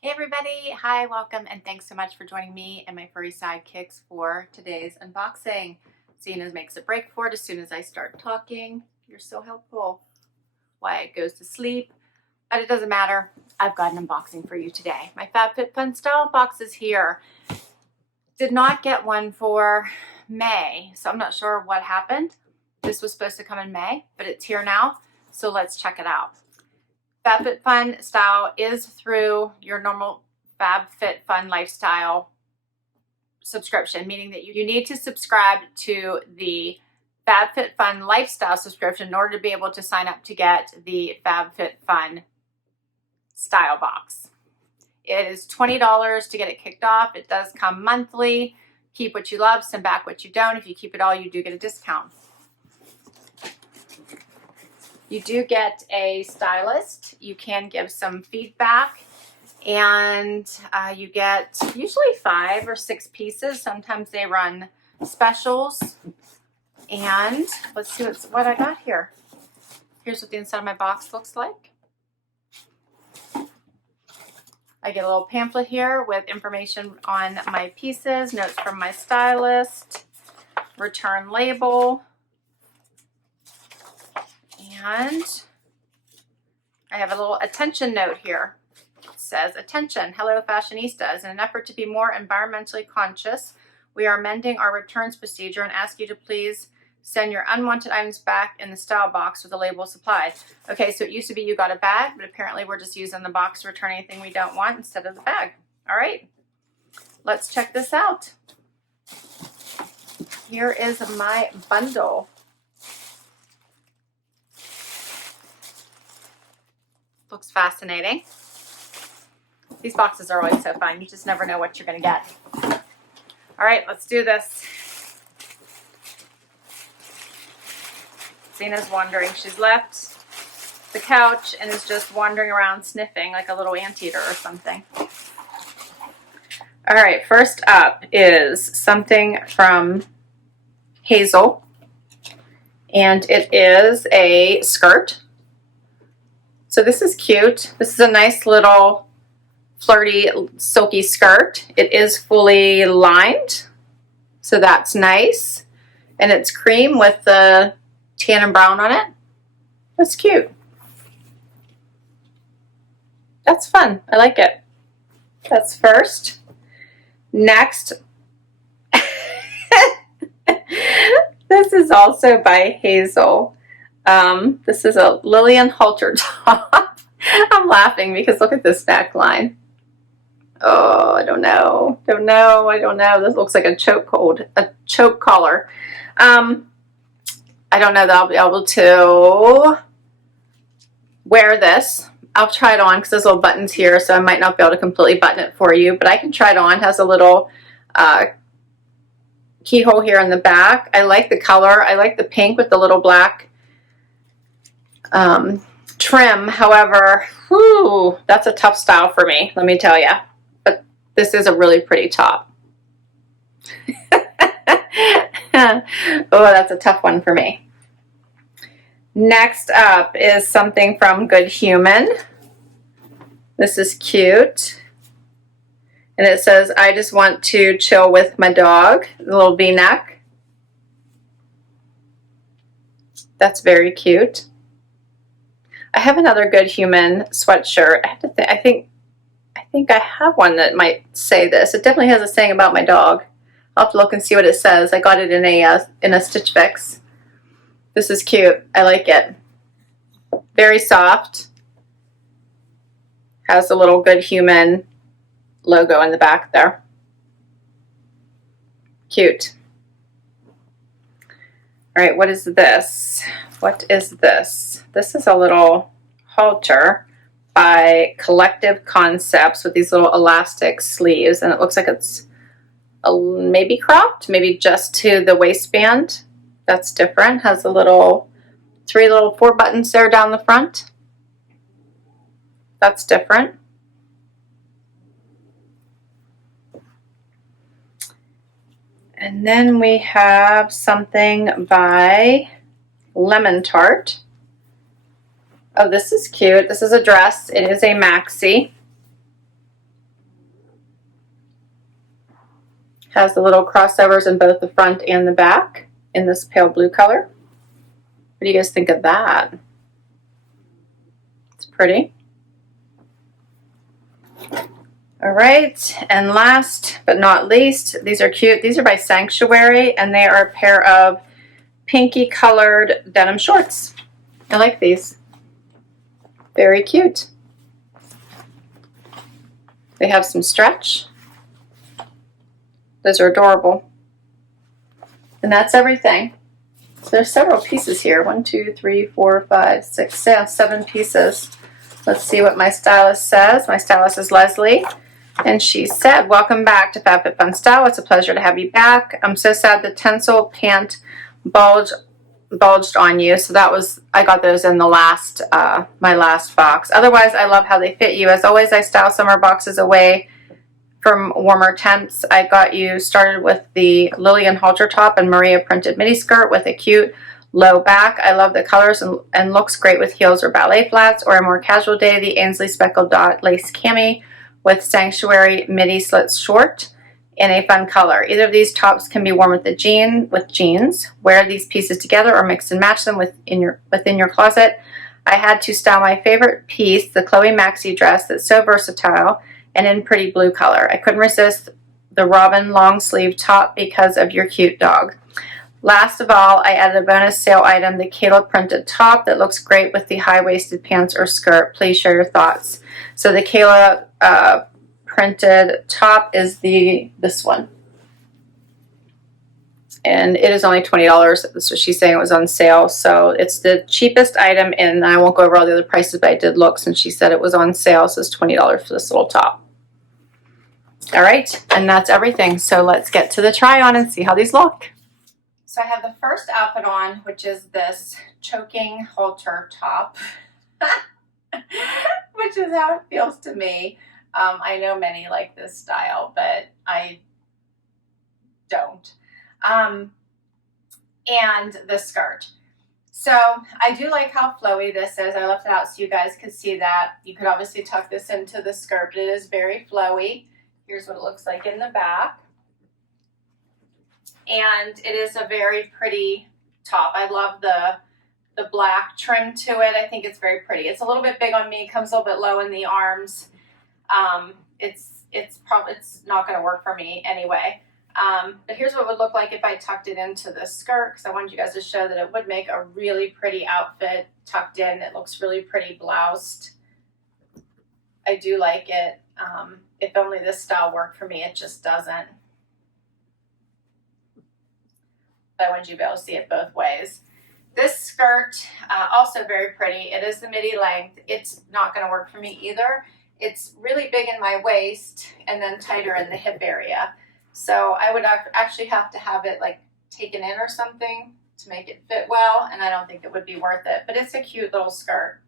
Hey everybody, hi, welcome, and thanks so much for joining me and my furry sidekicks for today's unboxing. Cena's makes a break for it as soon as I start talking. You're so helpful. Wyatt goes to sleep, but it doesn't matter. I've got an unboxing for you today. My FabFitFun Style box is here. Did not get one for May, so I'm not sure what happened. This was supposed to come in May, but it's here now, so let's check it out. FabFitFun Style is through your normal FabFitFun Lifestyle subscription, meaning that you need to subscribe to the FabFitFun Lifestyle subscription in order to be able to sign up to get the FabFitFun Style box. It is $20 to get it kicked off. It does come monthly. Keep what you love, send back what you don't. If you keep it all, you do get a discount. You do get a stylist. You can give some feedback, and you get usually 5 or 6 pieces. Sometimes they run specials. And let's see what I got here. Here's what the inside of my box looks like. I get a little pamphlet here with information on my pieces, notes from my stylist, return label, and I have a little attention note here. It says, "Attention, hello fashionistas. In an effort to be more environmentally conscious, we are amending our returns procedure and ask you to please send your unwanted items back in the style box with the label supplied." Okay, so it used to be you got a bag, but apparently we're just using the box to return anything we don't want instead of the bag. All right, let's check this out. Here is my bundle. Looks fascinating. These boxes are always so fun. You just never know what you're going to get. All right, let's do this. Zena's wandering. She's left the couch and is just wandering around sniffing like a little anteater or something. All right, first up is something from Hazel, and it is a skirt. So this is cute. This is a nice little flirty, silky skirt. It is fully lined, so that's nice. And it's cream with the tan and brown on it. That's cute. That's fun. I like it. That's first. Next, this is also by Hazel. This is a Lillian Halter top. I'm laughing because look at this neckline. Oh, I don't know. I don't know. This looks like a choke collar. I don't know that I'll be able to wear this. I'll try it on because there's little buttons here, so I might not be able to completely button it for you, but I can try it on. It has a little keyhole here in the back. I like the color. I like the pink with the little black trim. However, whew, that's a tough style for me, let me tell you. But this is a really pretty top. Oh, that's a tough one for me. Next up is something from Good Human. This is cute. And it says, "I just want to chill with my dog." A little V-neck. That's very cute. I have another Good Human sweatshirt. I have to think. I think I have one that might say this. It definitely has a saying about my dog. I'll have to look and see what it says. I got it in a Stitch Fix. This is cute. I like it. Very soft. Has a little Good Human logo in the back there. Cute. All right, what is this? What is this? This is a little halter by Collective Concepts with these little elastic sleeves, and it looks like it's maybe cropped, maybe just to the waistband. That's different. Has a little 4 buttons there down the front. That's different. And then we have something by Lemon Tart. Oh, this is cute. This is a dress. It is a maxi. Has the little crossovers in both the front and the back in this pale blue color. What do you guys think of that? It's pretty. All right, and last but not least, these are cute. These are by Sanctuary, and they are a pair of pinky colored denim shorts. I like these. Very cute. They have some stretch. Those are adorable. And that's everything. So there's several pieces here. 1, 2, 3, 4, 5, 6, 7 pieces. Let's see what my stylist says. My stylist is Leslie. And she said, welcome back to FabFitFun Style. It's a pleasure to have you back. I'm so sad the Tencel pant bulged on you. So that was, I got those in the last, my last box. Otherwise, I love how they fit you. As always, I style summer boxes away from warmer temps. I got you started with the Lillian Halter top and Maria printed midi skirt with a cute low back. I love the colors and looks great with heels or ballet flats, or a more casual day, the Ainsley speckled dot lace cami with Sanctuary midi slit short in a fun color. Either of these tops can be worn with jeans. Wear these pieces together or mix and match them within your closet. I had to style my favorite piece, the Chloe Maxi dress that's so versatile and in pretty blue color. I couldn't resist the robin long sleeve top because of your cute dog. Last of all, I added a bonus sale item, the Kayla Printed top that looks great with the high-waisted pants or skirt. Please share your thoughts. So the Kayla Printed top is this one. And it is only $20. So she's saying it was on sale. So it's the cheapest item, and I won't go over all the other prices, but I did look since she said it was on sale. So it's $20 for this little top. All right, and that's everything. So let's get to the try on and see how these look. So I have the first outfit on, which is this choking halter top, which is how it feels to me. I know many like this style, but I don't. And the skirt. So I do like how flowy this is. I left it out so you guys could see that. You could obviously tuck this into the skirt, but it is very flowy. Here's what it looks like in the back. And it is a very pretty top. I love the black trim to it. I think it's very pretty. It's a little bit big on me. It comes a little bit low in the arms. It's not going to work for me anyway. But here's what it would look like if I tucked it into the skirt, because I wanted you guys to show that it would make a really pretty outfit tucked in. It looks really pretty bloused. I do like it. If only this style worked for me, it just doesn't. I want you to be able to see it both ways. This skirt, also very pretty. It is the midi length. It's not going to work for me either. It's really big in my waist and then tighter in the hip area. So I would actually have to have it like taken in or something to make it fit well, and I don't think it would be worth it. But it's a cute little skirt.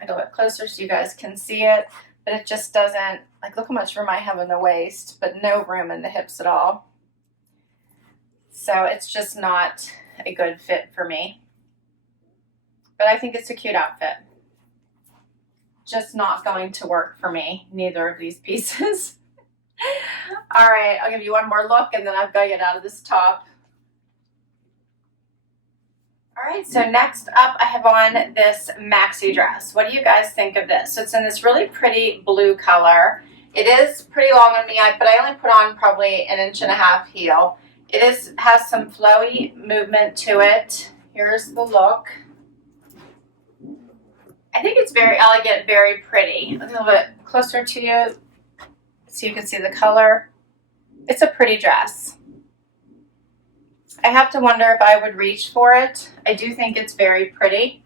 I go a bit closer so you guys can see it, but it just doesn't, like, look how much room I have in the waist, but no room in the hips at all. So it's just not a good fit for me. But I think it's a cute outfit. Just not going to work for me, neither of these pieces. All right, I'll give you one more look and then I've got to get out of this top. All right, so next up I have on this maxi dress. What do you guys think of this? So it's in this really pretty blue color. It is pretty long on me, but I only put on probably 1.5 inch heel. It has some flowy movement to it. Here's the look. I think it's very elegant, very pretty. A little bit closer to you so you can see the color. It's a pretty dress. I have to wonder if I would reach for it. I do think it's very pretty.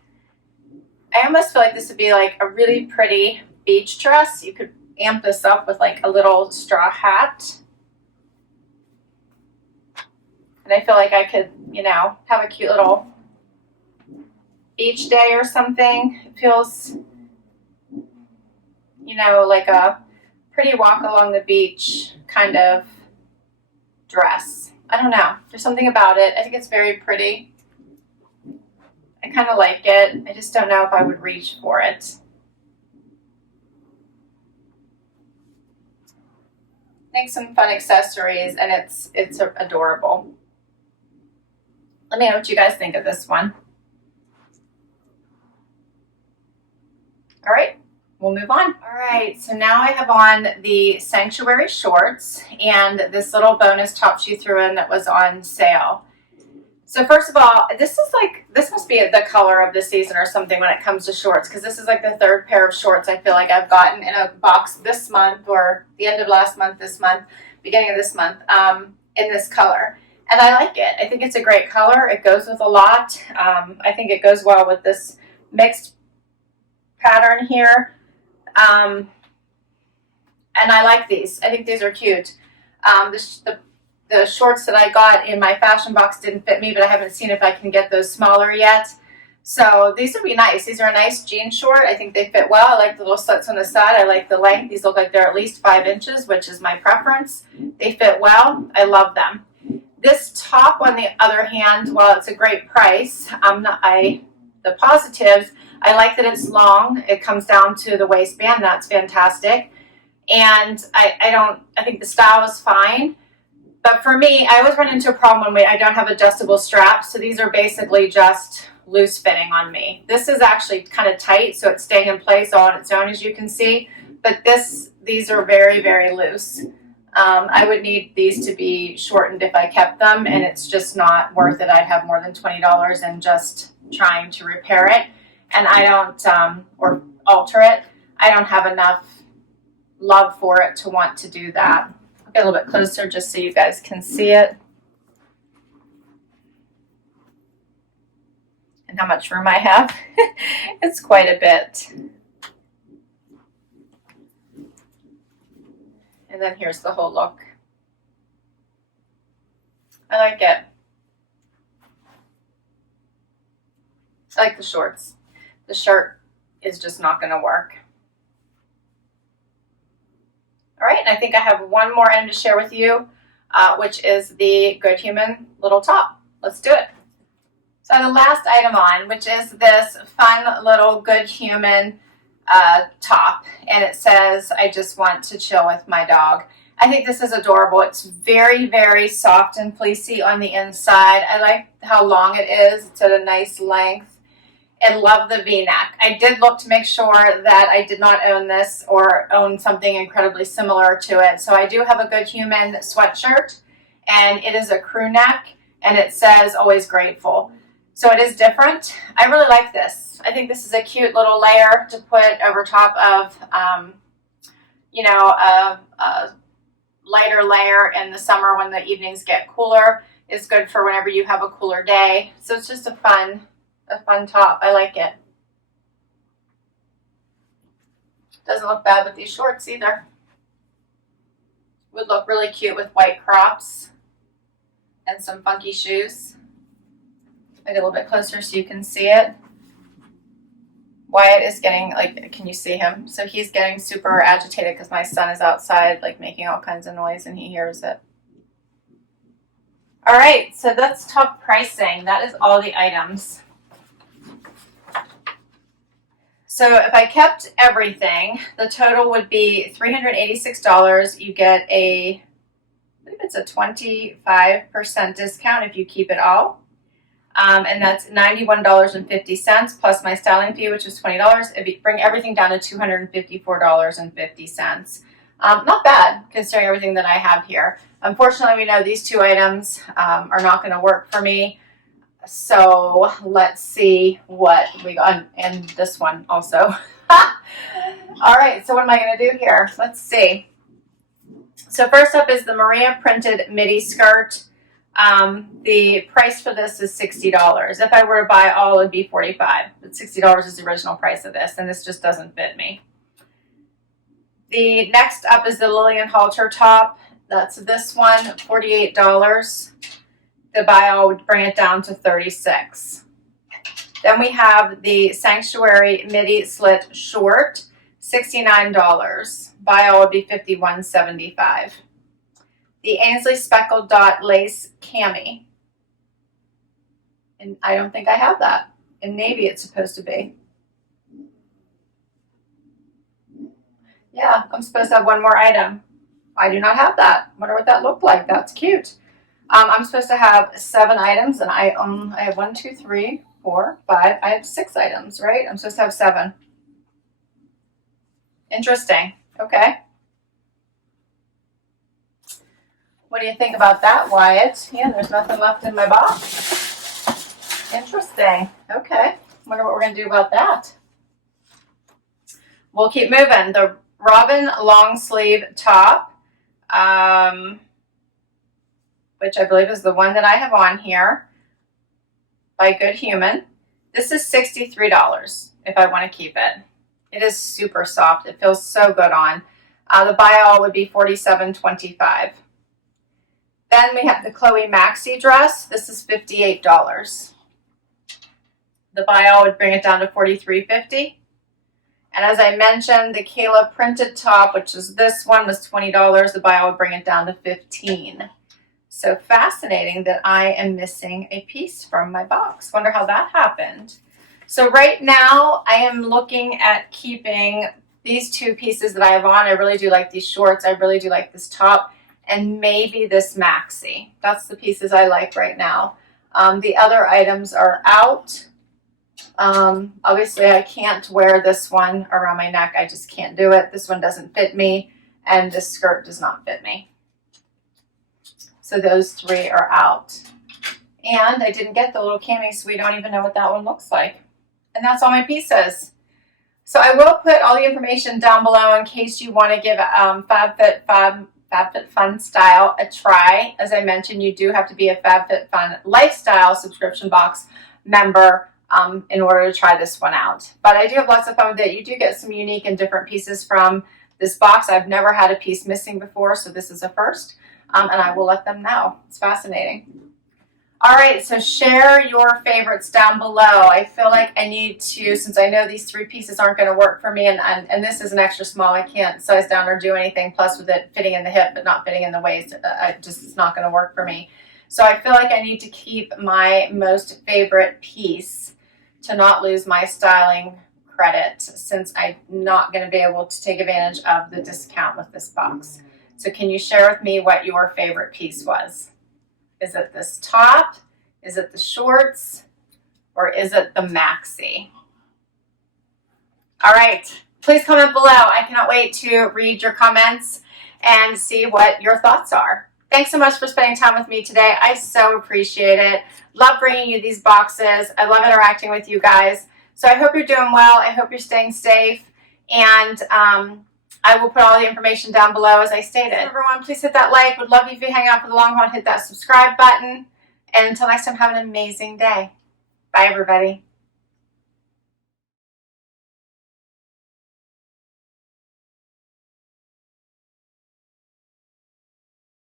I almost feel like this would be like a really pretty beach dress. You could amp this up with like a little straw hat. And I feel like I could, you know, have a cute little beach day or something. It feels, you know, like a pretty walk along the beach kind of dress. I don't know. There's something about it. I think it's very pretty. I kind of like it. I just don't know if I would reach for it. make some fun accessories, and it's adorable. Let me know what you guys think of this one. All right, we'll move on. All right, so now I have on the Sanctuary shorts and this little bonus top she threw in that was on sale. So first of all, this must be the color of the season or something when it comes to shorts, because this is like the third pair of shorts I feel like I've gotten in a box this month, or the end of last month, this month, beginning of this month, in this color. And I like it. I think it's a great color. It goes with a lot. I think it goes well with this mixed pattern here. And I like these. I think these are cute. The shorts that I got in my fashion box didn't fit me, but I haven't seen if I can get those smaller yet. So these would be nice. These are a nice jean short. I think they fit well. I like the little slits on the side. I like the length. These look like they're at least 5 inches, which is my preference. They fit well. I love them. This top, on the other hand, while it's a great price, the positives, I like that it's long. It comes down to the waistband. That's fantastic. And I think the style is fine. But for me, I always run into a problem when I don't have adjustable straps. So these are basically just loose fitting on me. This is actually kind of tight, so it's staying in place all on its own, as you can see. But these are very, very loose. I would need these to be shortened if I kept them, and it's just not worth it. I'd have more than $20 in just trying to repair it. And I don't, or alter it. I don't have enough love for it to want to do that. I'll get a little bit closer just so you guys can see it. And how much room I have. It's quite a bit. And then here's the whole look. I like it. I like the shorts. The shirt is just not going to work. All right, and I think I have one more item to share with you, which is the Good Human little top. Let's do it. So the last item on, which is this fun little Good Human top, and it says, "I just want to chill with my dog." I think this is adorable. It's very, very soft and fleecy on the inside. I like how long it is. It's at a nice length. And love the V-neck. I did look to make sure that I did not own this or own something incredibly similar to it. So I do have a Good Human sweatshirt, and it is a crew neck, and it says "Always Grateful." So it is different. I really like this. I think this is a cute little layer to put over top of, a lighter layer in the summer when the evenings get cooler. It's good for whenever you have a cooler day. So it's just a fun top. I like it. Doesn't look bad with these shorts either. Would look really cute with white crops and some funky shoes. I get a little bit closer so you can see it. Wyatt is getting, can you see him? So he's getting super agitated because my son is outside, making all kinds of noise, and he hears it. All right, so let's talk pricing. That is all the items. So if I kept everything, the total would be $386. You get I believe it's a 25% discount if you keep it all. And that's $91.50 plus my styling fee, which is $20. It'd bring everything down to $254.50. Not bad considering everything that I have here. Unfortunately, we know these two items are not going to work for me. So let's see what we got, and this one also. All right, so what am I going to do here? Let's see. So first up is the Maria Printed Midi skirt. The price for this is $60. If I were to buy all, it'd be $45. But $60 is the original price of this, and this just doesn't fit me. The next up is the Lillian Halter top. That's this one, $48. The buy all would bring it down to $36. Then we have the Sanctuary Midi Slit short, $69. Buy all would be $51.75. The Ainsley Speckled Dot Lace Cami. And I don't think I have that. In navy it's supposed to be. Yeah, I'm supposed to have one more item. I do not have that. Wonder what that looked like. That's cute. I'm supposed to have 7 items, and I have 1, 2, 3, 4, 5. I have 6 items, right? I'm supposed to have 7. Interesting. Okay. What do you think about that, Wyatt? Yeah, there's nothing left in my box. Interesting. Okay. Wonder what we're going to do about that. We'll keep moving. The Robin long sleeve top, which I believe is the one that I have on here, by Good Human. This is $63 if I want to keep it. It is super soft. It feels so good on. The buy all would be $47.25. Then we have the Chloe Maxi Dress. This is $58. The buy all would bring it down to $43.50. And as I mentioned, the Kayla Printed top, which is this one, was $20. The buy all would bring it down to $15. So fascinating that I am missing a piece from my box. Wonder how that happened. So right now I am looking at keeping these 2 pieces that I have on. I really do like these shorts. I really do like this top, and maybe this maxi. That's the pieces I like right now. The other items are out. Obviously I can't wear this one around my neck. I just can't do it. This one doesn't fit me, and this skirt does not fit me. So those 3 are out. And I didn't get the little cami, so we don't even know what that one looks like. And that's all my pieces. So I will put all the information down below in case you want to give FabFitFun Style a try. As I mentioned, you do have to be a FabFitFun Lifestyle subscription box member in order to try this one out. But I do have lots of fun with it. You do get some unique and different pieces from this box. I've never had a piece missing before, so this is a first. And I will let them know. It's fascinating. All right, so share your favorites down below. I feel like I need to, since I know these 3 pieces aren't going to work for me, and this is an extra small, I can't size down or do anything, plus with it fitting in the hip but not fitting in the waist, it's not going to work for me. So I feel like I need to keep my most favorite piece to not lose my styling credit, since I'm not going to be able to take advantage of the discount with this box. So can you share with me what your favorite piece was? Is it this top? Is it the shorts? Or is it the maxi? All right, please comment below. I cannot wait to read your comments and see what your thoughts are. Thanks so much for spending time with me today. I so appreciate it. Love bringing you these boxes. I love interacting with you guys. So I hope you're doing well. I hope you're staying safe. And I will put all the information down below as I stated. So everyone, please hit that like. Would love you if you hang out for the long haul. Hit that subscribe button. And until next time, have an amazing day. Bye, everybody.